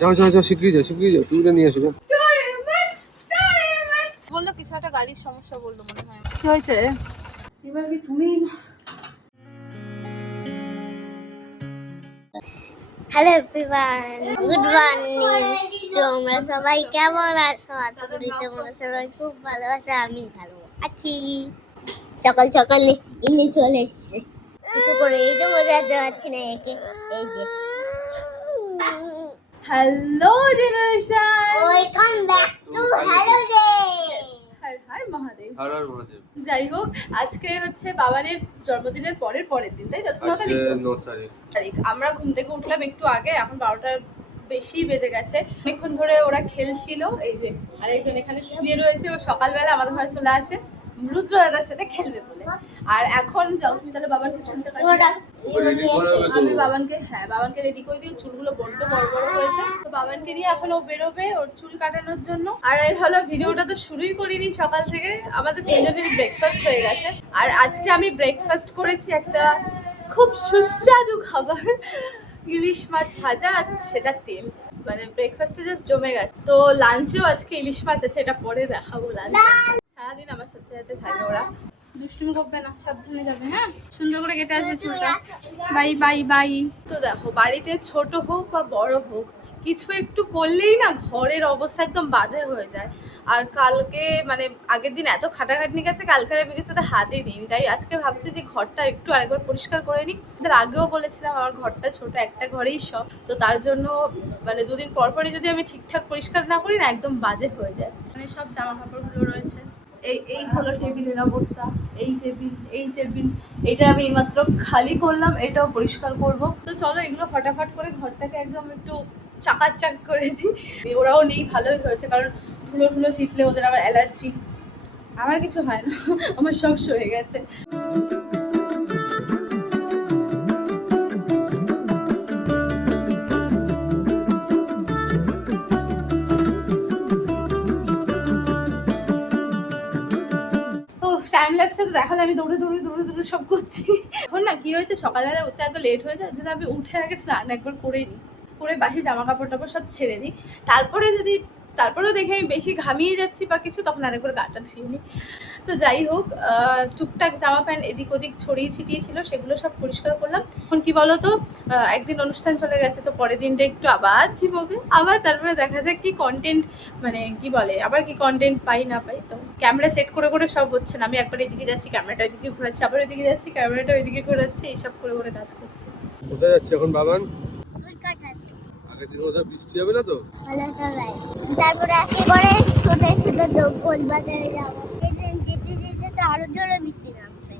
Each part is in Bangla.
যাও যাও যাও শিগগিরি যাও শিগগিরি যাও টুইটা নিয়ে এসো যাও। বলল কিছু একটা গাড়ির সমস্যা বলল মনে হয়। কি হয়েছে? এবার কি তুমি? হ্যালো এভরিওয়ান গুড মর্নিং তোমরা সবাই কেমন আছো? আশা করি তোমরা সবাই খুব ভালো আছো আমি ভালো আছি। সকাল সকালে ইনি চলে এসছে। কিছু করে এই তো বোঝাতে পারছি না একে। এই যে hello generation welcome back to hello day হর হর মহাদেব। হর হর মহাদেব। যাই হোক আজকে হচ্ছে বাবানের জন্মদিনের পরের পরের দিন তাই তো? আজকে তারিখ। আমরা ঘুম থেকে উঠলাম একটু আগে এখন বারোটার বেশি বেজে গেছে। অনেকক্ষণ ধরে ওরা খেলছিল এই যে আরেকজন এখানে শুয়ে রয়েছে ও সকালবেলা আমাদের ঘরে চলে আসে। রুদ্র দাদার সাথে খেলবে বলে। আর এখন যাও তুমি তাহলে পারবে। তো? আমি বাবানকে হ্যাঁ বাবানকে রেডি করে দিই চুলগুলো বড্ড বড় বড় হয়েছে। তো বাবানকে নিয়ে এখন ও বেরোবে ওর চুল কাটানোর জন্য। আর এই হলো ভিডিওটা তো শুরুই করিনি সকাল থেকে। আমাদের তিনজনের ব্রেকফাস্ট হয়ে গেছে। আর আজকে আমি ব্রেকফাস্ট করেছি একটা খুব সুস্বাদু খাবার। ইলিশ মাছ ভাজা আর সেটা তেল। মানে ব্রেকফাস্টে জাস্ট জমে গেছে। তো লাঞ্চেও আজকে ইলিশ মাছ আছে এটা পরে দেখাবো লাঞ্চে আমার সাথে সাথে থাকে ওরা। দুষ্টুমি করবে না, সাবধানে যাবে হ্যাঁ? সুন্দর করে কেটে আসবে বাই বাই বাই। তো দেখো, বাড়িতে হোক বা বড় হোক, কিছু একটু করলেই না ঘরের অবস্থা একদম বাজে হয়ে যায়। আর কালকে মানে আগের দিন এত খাটাখাটনি গেছে, কালকে আমি কিছুতে হাতই দিইনি। তাই আজকে ভাবছি যে ঘরটা একটু আরেকবার পরিষ্কার করে নিই। তার আগেও বলেছিলাম, আমার ঘরটা ছোট, একটা ঘরেই সব। তো তার জন্য মানে দুদিন পর পরই যদি আমি ঠিকঠাক পরিষ্কার না করি না, একদম বাজে হয়ে যায়। মানে সব জামা কাপড়গুলো রয়েছে। এই এই হলো টেবিলের অবস্থা, এই টেবিল এই টেবিল, এটা আমি এইমাত্র খালি করলাম, এটাও পরিষ্কার করব। তো চলো এগুলো ফটাফট করে ঘরটাকে একদম একটু চাকাচাক করে দিই। ওরাও নেই, ভালোই হয়েছে, কারণ ধুলো ধুলো ছিটলে ওদের আবার অ্যালার্জি। আমার কিছু হয় না, আমার সব সয়ে গেছে। তো দেখালে আমি দৌড়ে দৌড়ে দৌড়ে দৌড়ে সব করছি। এখন না কি হয়েছে, সকালবেলা উঠতে এত লেট হয়ে যায় জন্য আমি উঠে আগে স্নান একবার করে নিই, করে বাসি জামা কাপড় টাপড় সব ছেড়ে দিই। তারপরে যদি তারপরেও দেখে আমি বেশি ঘামিয়ে যাচ্ছি বা কিছু, তখন আরেকবার গাটা ধুয়ে নিই। তো যাই হোক টুকটাক জামা প্যান্ট এদিক ওদিক ছড়িয়ে ছিটিয়ে ছিল, সেগুলো সব পরিষ্কার করলাম। এখন কি বলো তো একদিন অনুষ্ঠান চলে গেছে, তো পরের দিনটা একটু আবার চিপবে আবার তারপরে দেখা যাক কি কন্টেন্ট মানে কি বলে, আবার কি কন্টেন্ট পাই না পাই। তো ক্যামেরা সেট করে করে সব হচ্ছে না, আমি একবার এদিকে যাচ্ছি ক্যামেরাটা ওইদিকে ঘোরাচ্ছি, আবার ওইদিকে যাচ্ছি ক্যামেরাটা ওইদিকে ঘোরাচ্ছি, এইসব করে করে কাজ করছি। কোথায় এখন, বাবান? বৃষ্টি হবে না তো? তারপরে একে করে ছোট ছোট গোল যাব। যেতে যেতে যেতে তো আরও জোরে বৃষ্টি নামছে।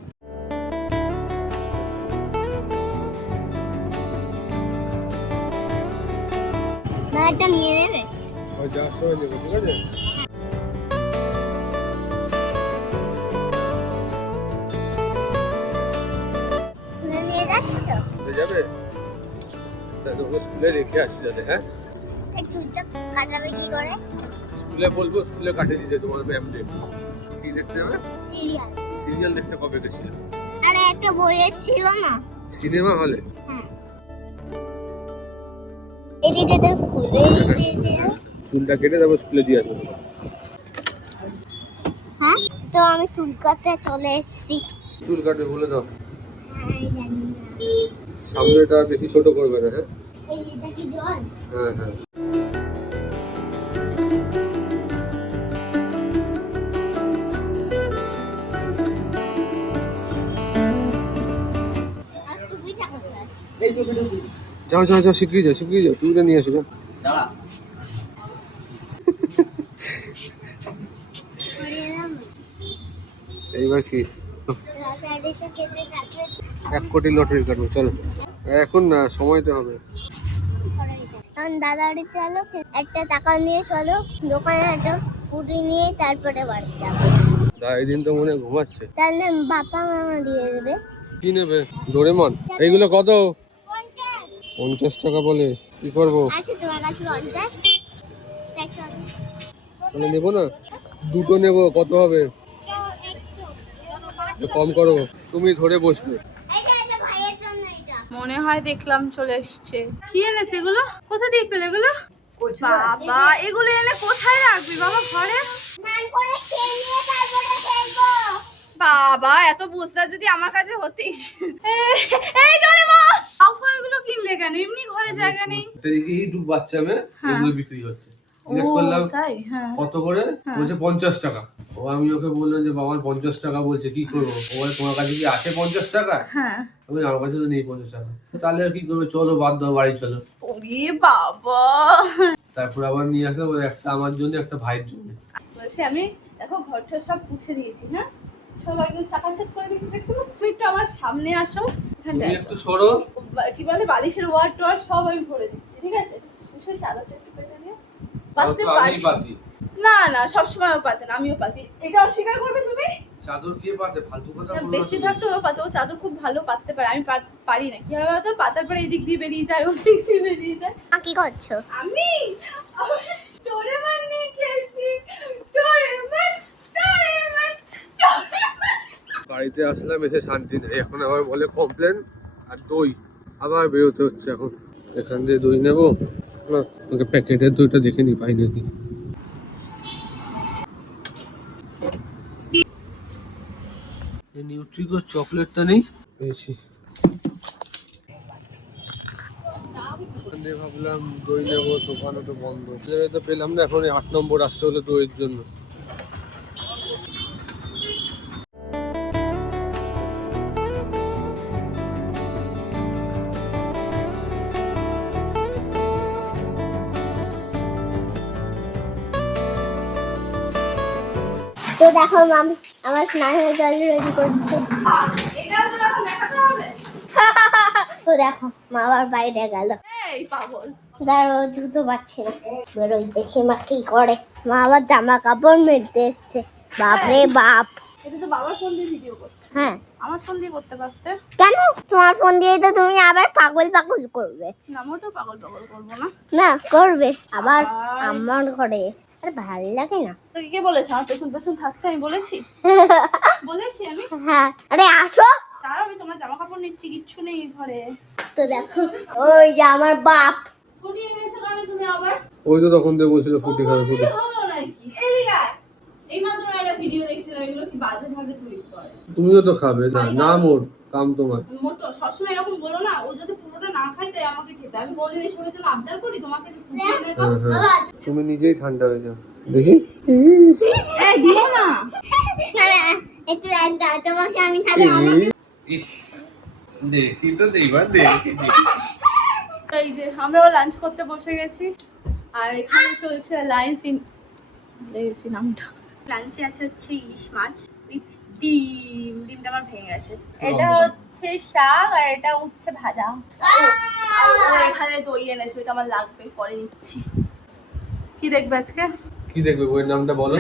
দাদাটা নিয়ে নেবে? যাওয়ার সময় নেব ঠিক আছে? নিয়ে যাচ্ছ? যাবে? স্কুলে রেখে হ্যাঁ? কাটাবে কি করে? স্কুলে বলব স্কুলে কাটে দিতে তোমার ম্যামদের কি দেখতে হবে সিরিয়াল। সিরিয়াল দেখতে কবে গেছিল? আরে একটা বই এসেছিল না। সিনেমা হলে? হ্যাঁ। স্কুল চুলটা কেটে তারপর স্কুলে দিয়ে আসব। হ্যাঁ? তো আমি চুল কাটতে চলে এসেছি। চুল কাটবে বলে দাও। সামনেটা বেশি ছোট করবে না হ্যাঁ? হ্যাঁ হ্যাঁ। যাও যাও যাও শিগগিরি যাও শিগগিরি যাও চুলটা নিয়ে এলাম। এইবার কি? এক কোটি লটারি কাটবো চলো। এখন না সময় তো হবে তখন দাদারি চলো একটা টাকা নিয়ে চলো দোকানে একটা পুটি নিয়ে তারপরে বাড়ি যাব। এই দিন তো মনে ঘুমাচ্ছে। তাহলে বাবা মামা দিয়ে দেবে। কি নেবে? ডোরেমন? এইগুলো কত? পঞ্চাশ টাকা বলে। কি করব? তাহলে নেব না? দুটো নেব কত হবে? কম করো। তুমি ধরে বসবে। ভাইয়ের জন্য এটা মনে হয় দেখলাম চলে এসছে। কি এনেছে এগুলো? কোথা দিয়ে পেলে এগুলো? বাবা এগুলো এনে কোথায় রাখবি? বাবা ঘরে? স্নান করে খেয়ে নিয়ে তারপরে খেলব বাবা এত বুঝলা যদি আমার কাছে হতিস। এই ডোরেমন আউফা এগুলো কিনলে কেন? এমনি ঘরে জায়গা নেই। দেখি ইউটিউব বাচ্চা মেয়ে হ্যাঁ। এগুলো বিক্রি হচ্ছে। জিজ্ঞেস করলাম হ্যাঁ। কত করে? হ্যাঁ। বলছে পঞ্চাশ টাকা। ও আমি ওকে বললাম যে বাবার পঞ্চাশ টাকা বলছে কি করব? ও বলে তোমার কাছে কি আছে পঞ্চাশ টাকা? হ্যাঁ। আমি আমার কাছে তো নেই পঞ্চাশ টাকা। তাহলে কি করবে? চলো বাদ দাও বাড়ি চলো। ওরে বাবা। তারপর আবার নিয়ে আসলে বলে একটা আমার জন্য একটা ভাইয়ের জন্য। বলছি আমি দেখো ঘরটা সব মুছে দিয়েছি হ্যাঁ? সবাই চাকাচাক করে দিয়েছি দেখতে পাচ্ছ? তুমি একটু আমার সামনে আসো তুমি একটু সরো। কি বলে বালিশের ওয়ার টোয়ার সব আমি ভরে দিচ্ছি ঠিক আছে? তুমি চাদরটা একটু পেতে নিও। পাততে পারি। পাতি না না সবসময় ও পাতেন আমিও পাতি। এটা অস্বীকার করবে তুমি? চাদর কে পাতে? ফালতু কথা বলো না বেশিরভাগ তুমি। তো ও পাতে ও চাদর খুব ভালো পাততে পারে আমি পারি না। কীভাবে বলতো? পাতার পরে এদিক দিয়ে বেরিয়ে যায় ও দিক দিয়ে বেরিয়ে যায়। মা কি করছ? আমি? ডোরেমন নিয়ে খেলছি। Doraemon Doraemon Doraemon. বাড়িতে আসলাম এসে শান্তি নেই। এখন আবার বলে কমপ্লেন আর দই। আবার বেরোতে হচ্ছে এখন। এখান দিয়ে দই নেব। না ওকে প্যাকেটের দইটা দেখে নি পাই নাকি নিউট্রিগো চকলেটটা নেই। পেয়েছি। ভাবলাম দই নেব, দোকানও তো বন্ধ। তো পেলাম না, এখন আট নম্বর আসতে হলো দইয়ের জন্য। তো দেখো মাম আমার স্নানের জল রেডি করছে। তো দেখো মা আবার বাইরে গেল। দাঁড়ো জুতো পাচ্ছি না। বেরোই দেখি মা কি করে। মা আবার জামা কাপড় মেলতে এসছে। বাপরে বাপ। হ্যাঁ। আমার ফোন দিয়ে করতে পারতে? কেন? তোমার ফোন দিয়ে তো তুমি আবার পাগল পাগল করবে। না মোটেও পাগল পাগল করব না। না করবে। আবার আমার ঘরে। আরে ভালো লাগে না। তোকে কে বলেছে? আমার পেছন পেছন থাকতে আমি বলেছি? বলেছি আমি? হ্যাঁ আরে আসো। তার আমি তোমার জামা কাপড় নিচ্ছি কিচ্ছু নেই ঘরে। তো দেখো ওই যে আমার বাপ। ফুটিয়ে এনেছো কেন তুমি আবার? ওই তো তখন দিয়ে বলছিল ফুটি খাবে ফুটি। হলো নাকি? এদিকে। এই মাত্র একটা ভিডিও দেখছিলাম এগুলো কি বাজে ভাবে তৈরি করে? তুমিও তো খাবে না না মোর কাম তোমার। মোটো সবসময় এরকম বলো না ও যদি পুরোটা না খায় তাই আমাকে খেতে। আমি কোনদিন এই সময় জন্য আবদার করি তোমাকে যে ফুটিয়ে এনে দাও। হ্যাঁ হ্যাঁ। তুমি নিজেই ঠান্ডা হয়ে যাও। দেখি। এই দিও না। একটু তোমাকে আমি তো এই যে আমরাও লাঞ্চ করতে বসে গেছি। আর এখানে চলছে লাইন্স ইন দেখেছি নামটা লাঞ্চে আছে হচ্ছে ইলিশ মাছ উইথ ডিম। ডিমটা আমার ভেঙে গেছে। এটা হচ্ছে শাক আর এটা উচ্ছে ভাজা। এখানে দই এনেছে ওটা আমার লাগবে পরে নিচ্ছি। কি দেখবে আজকে? কি দেখবে বইয়ের নামটা বলো?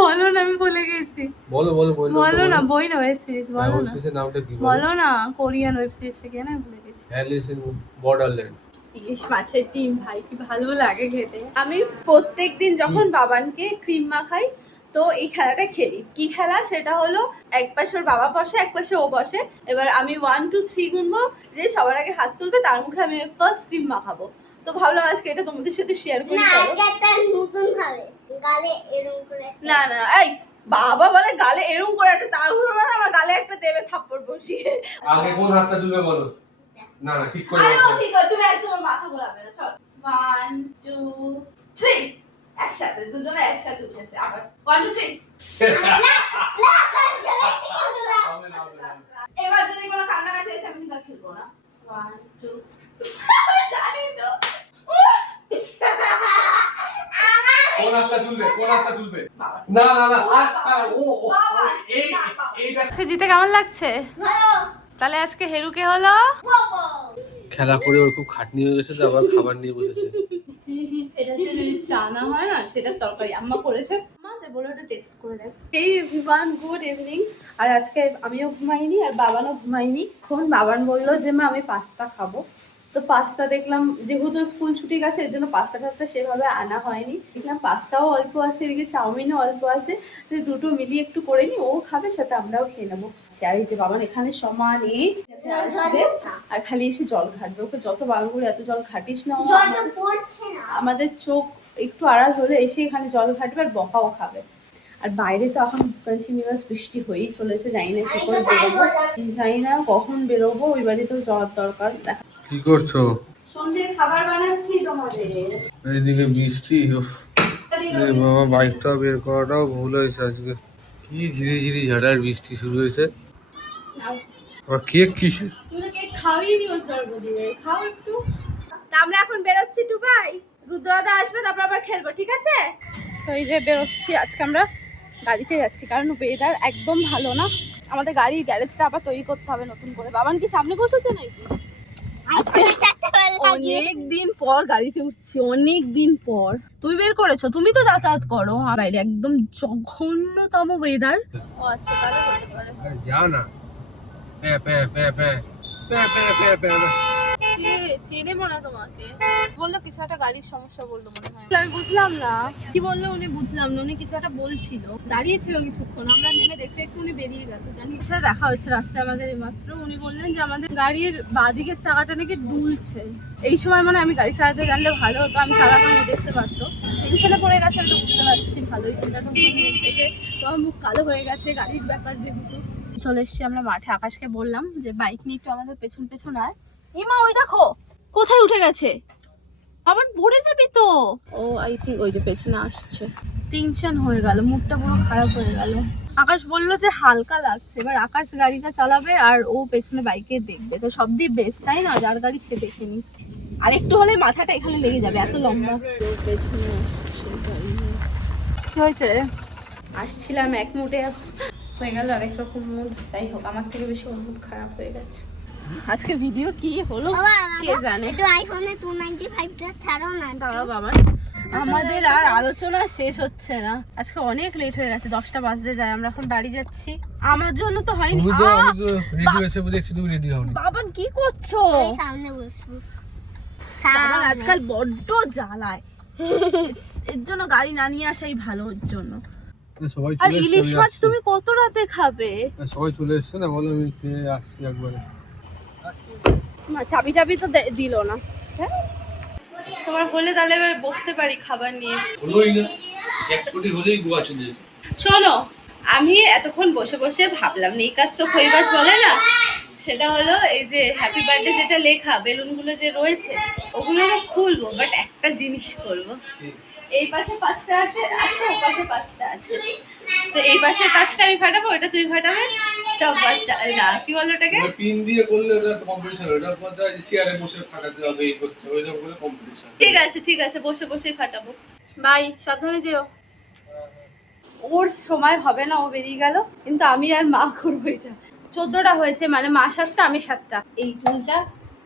বলো না আমি ভুলে গেছি। বলো বলো নামটা বলো না বই না ওয়েব সিরিজ হ্যাঁ, বলো না শেষের নামটা কি বলো? বলো না কোরিয়ান ওয়েব সিরিজটা কি না ভুলে গেছি। অ্যালিস ইন বর্ডারল্যান্ড ইলিশ মাছের ডিম ভাই কি ভালো লাগে খেতে। আমি প্রত্যেকদিন যখন বাবানকে ক্রিম মাখাই তো এই খেলাটা খেলি। কি খেলা? সেটা হলো এক পাশে ওর বাবা বসে এক পাশে ও বসে। এবার আমি ওয়ান টু থ্রি গুনবো যে সবার আগে হাত তুলবে তার মুখে আমি ফার্স্ট ক্রিম মাখাবো। তো ভাবলাম আজকে এটা তোমাদের সাথে শেয়ার করি না আজকে একটা নতুন গালে এরকম করে না না এই বাবা বলে গালে এরম করে একটা তাড়াহুড়ো না আমার গালে একটা দেবে থাপ্পড় বসিয়ে। আগে কোন হাতটা তুলবে বলো? না না ঠিক করে আরে ও ঠিক আছে তুমি একদম মাথা ঘোরাবে না চল। ওয়ান টু থ্রি একসাথে দুজনে একসাথে উঠেছে আবার। One two three. এবার যদি কোনো কান্নাকাটি হয়েছে আমি কিন্তু খেলব না। ওয়ান টু জানি তো কোন হাতটা তুলবে? কোন হাতটা তুলবে? না না না আর আর, ও ও, এই না, বাবা। এইটা আজকে জিতে কেমন লাগছে? তাহলে আজকে হেরুকে হলো? খেলা করে ওর খুব খাটনি হয়ে গেছে তো আবার খাবার নিয়ে বসেছে। হয় না সেটা তরকারি। আম্মা করেছে। ওটা টেস্ট করে গুড ইভিনিং আর আজকে আমিও ঘুমাইনি, আর বাবানও ঘুমাইনি। এখন বাবান বলল যে, মা, আমি পাস্তা খাব। তো পাস্তা দেখলাম যেহেতু স্কুল ছুটি গেছে এর জন্য পাস্তা টাস্তা সেভাবে আনা হয়নি। দেখলাম পাস্তাও অল্প আছে এদিকে চাউমিনও অল্প আছে তো দুটো মিলিয়ে একটু করে নি ও খাবে সাথে আমরাও খেয়ে নেব। আচ্ছা, আর এই যে বাবার এখানে সমানে আসবে আর খালি এসে জল ঘাটবে। ওকে যত করে এত জল ঘাটিস না আমাদের চোখ একটু আড়াল হলে এসে এখানে জল ঘাটবে আর বকাও খাবে। আর বাইরে তো এখন কন্টিনিউয়াস বৃষ্টি হয়েই চলেছে জানি না কি করে বেরোবো। জানি না কখন বেরোবো ওই বাড়িতেও যাওয়ার দরকার। দেখা কি করছ? সন্ধ্যে খাবার বানাচ্ছি তোমাদের। এইদিকে বৃষ্টি বাবা বাইকটা বের করাটাও ভুল হয়েছে আজকে। কি ঝিরি ঝিরি ঝাড়ার বৃষ্টি শুরু হয়েছে? আর কেক কিসের? আমরা এখন বেরোচ্ছি দুবাই। রুদ্রদা আসবে তারপর আবার খেলব ঠিক আছে? তো এই যে বেরোচ্ছি আজকে আমরা গাড়িতে যাচ্ছি কারণ ওয়েদার একদম ভালো না। আমাদের গাড়ির গ্যারেজটা আবার তৈরি করতে হবে নতুন করে। বাবান কি সামনে বসেছে নাকি? অনেক দিন পর গাড়িতে উঠছি অনেক দিন পর। তুমি বের করেছ? তুমি তো যাতায়াত করো আর বাইরে একদম জঘন্যতম ওয়েদার আচ্ছা যা না। প্যা প্যা প্যা প্যা প্যা প্যা প্যা চেনে মনে তোমাকে। বলল কিছু একটা গাড়ির সমস্যা বলল মনে হয়। আমি বুঝলাম না। কি বলল উনি বুঝলাম না উনি কিছু একটা বলছিল। দাঁড়িয়ে ছিল কিছুক্ষণ আমরা নেমে দেখতে দেখতে উনি বেরিয়ে গেল জানি সাথে দেখা হয়েছে রাস্তায় আমাদের মাত্র উনি বললেন যে আমাদের গাড়ির বাঁদিকের চাকাটা নাকি দুলছে। এই সময় মানে আমি গাড়ি চালাতে জানলে ভালো হতো আমি চালাতাম দেখতে পারতো। টেনশনে পড়ে গেছে আমি তো বুঝতে পারছি ভালোই ছিল। তো দেখে তোমার মুখ কালো হয়ে গেছে গাড়ির ব্যাপার যেহেতু। চলে এসছি আমরা মাঠে। আকাশকে বললাম যে বাইক নিয়ে একটু আমাদের পেছন পেছন আয়। ইমা ওই দেখো কোথায় উঠে গেছে? আবার পড়ে যাবি তো। ও আই থিঙ্ক ওই যে পেছনে আসছে। টেনশন হয়ে গেল মুডটা পুরো খারাপ হয়ে গেল। আকাশ বলল যে হালকা লাগছে এবার আকাশ গাড়িটা চালাবে আর ও পেছনে বাইকে দেখবে। তো সব দিয়ে বেস্ট তাই না? যার গাড়ি সে দেখেনি আর একটু হলে মাথাটা এখানে লেগে যাবে এত লম্বা। পেছনে আসছে। কি হয়েছে? আসছিলাম এক মুডে হয়ে গেল আরেক রকম মুড তাই হোক আমার থেকে বেশি ওর মুড খারাপ হয়ে গেছে। আজকে ভিডিও কি হলো? কে জানে? একটু আইফোনে টু নাইনটি ফাইভটা ছাড়ো না দাঁড়াও বাবা আমাদের আর আলোচনা শেষ হচ্ছে না। আজকে অনেক লেট হয়ে গেছে দশটা বাজতে যায় আমরা এখন বাড়ি যাচ্ছি। আমার জন্য তো হয়নি। বাবান কি করছ? সামনে বসবো। সামনে। আজকাল বড্ড জ্বালায়। এর জন্য গাড়ি না নিয়ে আসাই ভালো ওর জন্য। সবাই আর চলে এসছে ইলিশ মাছ তুমি কত রাতে খাবে? সবাই চলে এসছে না বলো আমি খেয়ে আসছি একবারে। চাবি টাবি তো দে- দিলো না। হ্যাঁ? তোমার হলে তাহলে এবার বসতে পারি খাবার নিয়ে। হলোই না এক কোটি হলেই গোয়া চলে শোনো আমি এতক্ষণ বসে বসে ভাবলাম না এই কাজ তো খৈবাস বলে না? সেটা হলো এই যে হ্যাপি বার্থডে যেটা লেখা বেলুনগুলো যে রয়েছে ওগুলো না খুলবো বাট একটা জিনিস করব। এই পাশে পাঁচটা আছে আছে ও পাশে পাঁচটা আছে। তো এই পাশের পাঁচটা আমি ফাটাবো ওটা তুই ফাটাবে? স্টপ বাচ্চা। না কি বলো ওটাকে? পিন দিয়ে করলে ওটা কম্পিটিশন ওটার পর যে চেয়ারে বসে ফাটাতে হবে এই করতে করে কম্পিটিশন ঠিক আছে ঠিক আছে বসে বসেই ফাটাবো। বাই সাবধানে যেও। ওর সময় হবে না ও বেরিয়ে গেল কিন্তু আমি আর মা করব এটা। চোদ্দটা হয়েছে মানে মা সাতটা আমি সাতটা। এই টুলটা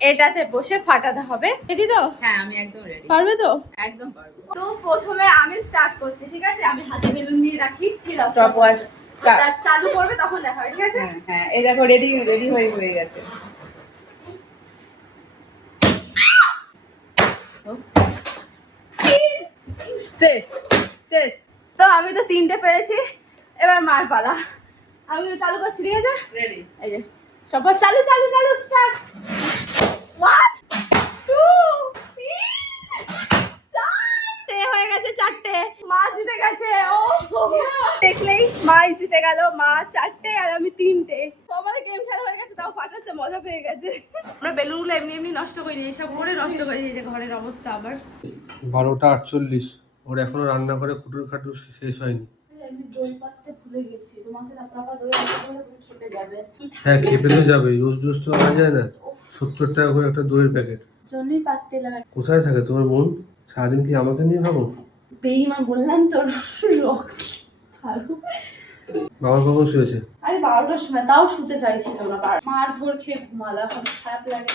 এটাতে বসে ফাটাতে হবে। রেডি তো? হ্যাঁ আমি একদম রেডি পারবে তো? একদম পারব। তো প্রথমে আমি স্টার্ট করছি ঠিক আছে? আমি হাতে বেলুন নিয়ে রাখি স্টপ ওয়াচ চালু করবে তখন দেখা হবে ঠিক আছে? হ্যাঁ হ্যাঁ এই দেখো রেডি রেডি হয়ে হয়ে গেছে। শেষ শেষ। তো আমি তো তিনটে পেরেছি এবার মার পালা। আমি চালু করছি ঠিক আছে? রেডি এই যে সবার চালু চালু চালু স্টার্ট দেখলেই মা জিতে গেছে ও। দেখলেই মাই জিতে গেল। মা চারটে আর আমি তিনটে। সবাই গেম খেলা হয়ে গেছে তাও ফাটাচ্ছে মজা পেয়ে গেছে। আমরা বেলুনগুলো এমনি এমনি নষ্ট করিনি এসব ঘরে নষ্ট করে যে ঘরের অবস্থা আবার। বারোটা আটচল্লিশ। ওর এখনও রান্না করে কুটুর খাটুর শেষ হয়নি হ্যাঁ খেপে তো যাবে ইউজ জুস তো যায় না। সত্তর টাকা করে একটা দইয়ের প্যাকেট। জন্যই পাততে লাগে। কোথায় থাকে তোমার বোন সারাদিন কি আমাকে নিয়ে ভাবো? বেইমান বললাম তো রোগ ছাড়ো। বাবা কখন শুয়েছে? আরে বারোটার সময় তাও শুতে চাইছিল না। মার ধর খেয়ে ঘুমালো খারাপ লাগে।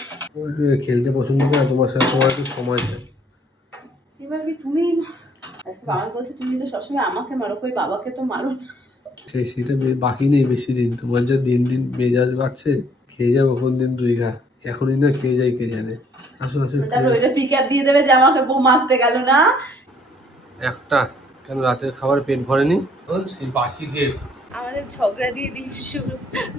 খেলতে পছন্দ করে তোমার সাথে তোমার একটু সময় চাই। এবার কি তুমি আজকে বাবা বলছে তুমি তো সবসময় আমাকে মারো কই বাবাকে তো মারো সেই সেটা বাকি নেই বেশি দিন। তোমার যা দিন দিন মেজাজ বাড়ছে খেয়ে যাব কোন দিন দুই ঘা। এখনই না খেয়ে যাই কে জানে। আসো আসো একটু। তারপর ওইটা পিক আপ দিয়ে দেবে যে আমাকে বউ মারতে গেল না। একটা কেন রাতের খাবার পেট ভরেনি? সেই বাসি খেয়ে। আমাদের ঝগড়া দিয়ে দিন শুরু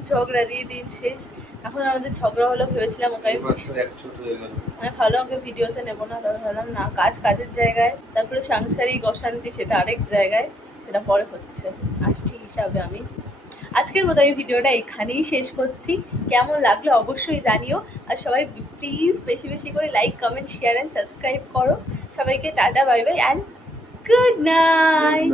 ঝগড়া দিয়ে দিন শেষ। এখন আমাদের ঝগড়া হলো ভেবেছিলাম ওকে আমি এক ছোট হয়ে গেল। আমি ভালো ওকে ভিডিওতে নেব না তারপর ভাবলাম না কাজ কাজের জায়গায়। তারপরে সাংসারিক অশান্তি সেটা আরেক জায়গায় সেটা পরে হচ্ছে। আসছি হিসাবে আমি। আজকের মতো এই ভিডিওটা এখানেই শেষ করছি। কেমন লাগল অবশ্যই জানিও। আর সবাই প্লিজ বেশি বেশি করে like comment share and subscribe করো। সবাইকে tata bye bye and good night.